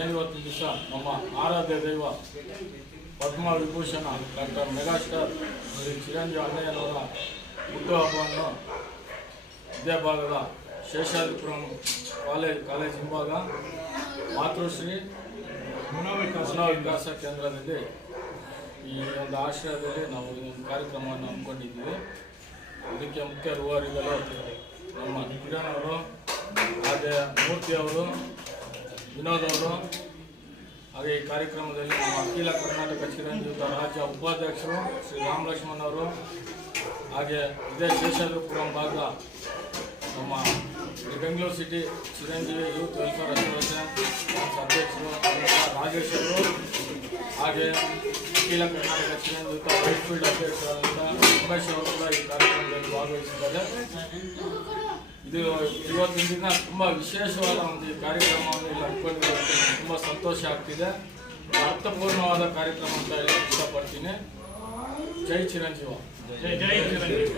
ಏನಿವತ್ತು ದಿವಸ ನಮ್ಮ ಆರಾಧ್ಯ ದೈವ ಪದ್ಮ ವಿಭೂಷಣ ಡಾಕ್ಟರ್ ಮೆಗಾಸ್ಟಾರ್ ಶ್ರೀ ಚಿರಂಜೀವಿ ಅಣ್ಣಯ್ಯನವರ ಹುಟ್ಟುಹಬ್ಬವನ್ನು ವಿದ್ಯಾಭಾಗದ ಶೇಷಾದ್ರಿಪುರಂ ಕಾಲೇಜ್ ಹಿಂಭಾಗ ಮಾತೃಶ್ರೀ ಮನೋವಿಕಾಸ ಕೇಂದ್ರದಲ್ಲಿ ಈ ಒಂದು ಆಶ್ರಯದಲ್ಲಿ ನಾವು ಈ ಒಂದು ಕಾರ್ಯಕ್ರಮವನ್ನು ಹಮ್ಮಿಕೊಂಡಿದ್ದೀವಿ. ಇದಕ್ಕೆ ಮುಖ್ಯ ರೂವಾರಿಗಳು ನಮ್ಮ ಕಿರಣ್ ಅವರು, ಹಾಗೆ ಮೂರ್ತಿ ಅವರು, ವಿನೋದ್ ಅವರು, ಹಾಗೆ ಈ ಕಾರ್ಯಕ್ರಮದಲ್ಲಿ ನಮ್ಮ ಅಖಿಲ ಕರ್ನಾಟಕ ಚಿರಂಜೀವಿ ರಾಜ್ಯ ಉಪಾಧ್ಯಕ್ಷರು ಶ್ರೀ ರಾಮ್ ಲಕ್ಷ್ಮಣ್ ಅವರು, ಹಾಗೆ ಇದೇ ಶೇಷಾದ್ರಿಪುರಂ ಭಾಗ ನಮ್ಮ Bengaluru city Chiranjeevi youth welfare association ಅಧ್ಯಕ್ಷರು ರಾಜೇಶ್ ಅವರು, ಹಾಗೆ ಅಖಿಲ ಕರ್ನಾಟಕ ಚಿರಂಜೀವಿ ವೈಟ್ಫೀಲ್ಡ್ ಅಧ್ಯಕ್ಷರಾದಂಥ ಉಮೇಶ್ ಅವರು ಕೂಡ ಈ ಕಾರ್ಯಕ್ರಮದಲ್ಲಿ ಭಾಗವಹಿಸಿದ್ದಾರೆ. ಇವತ್ತಿನ ದಿನ ತುಂಬ ವಿಶೇಷವಾದ ಒಂದು ಈ ಕಾರ್ಯಕ್ರಮವನ್ನು ಇಲ್ಲಿ ಹಮ್ಮಿಕೊಂಡಿರೋದಕ್ಕೆ ತುಂಬ ಸಂತೋಷ ಆಗ್ತಿದೆ. ಅರ್ಥಪೂರ್ಣವಾದ ಕಾರ್ಯಕ್ರಮ ಅಂತ ಹೇಳಿ ಇಷ್ಟಪಡ್ತೀನಿ. ಜೈ ಚಿರಂಜೀವ. ಜೈ ಜೈ ಚಿರಂಜೀವಿ.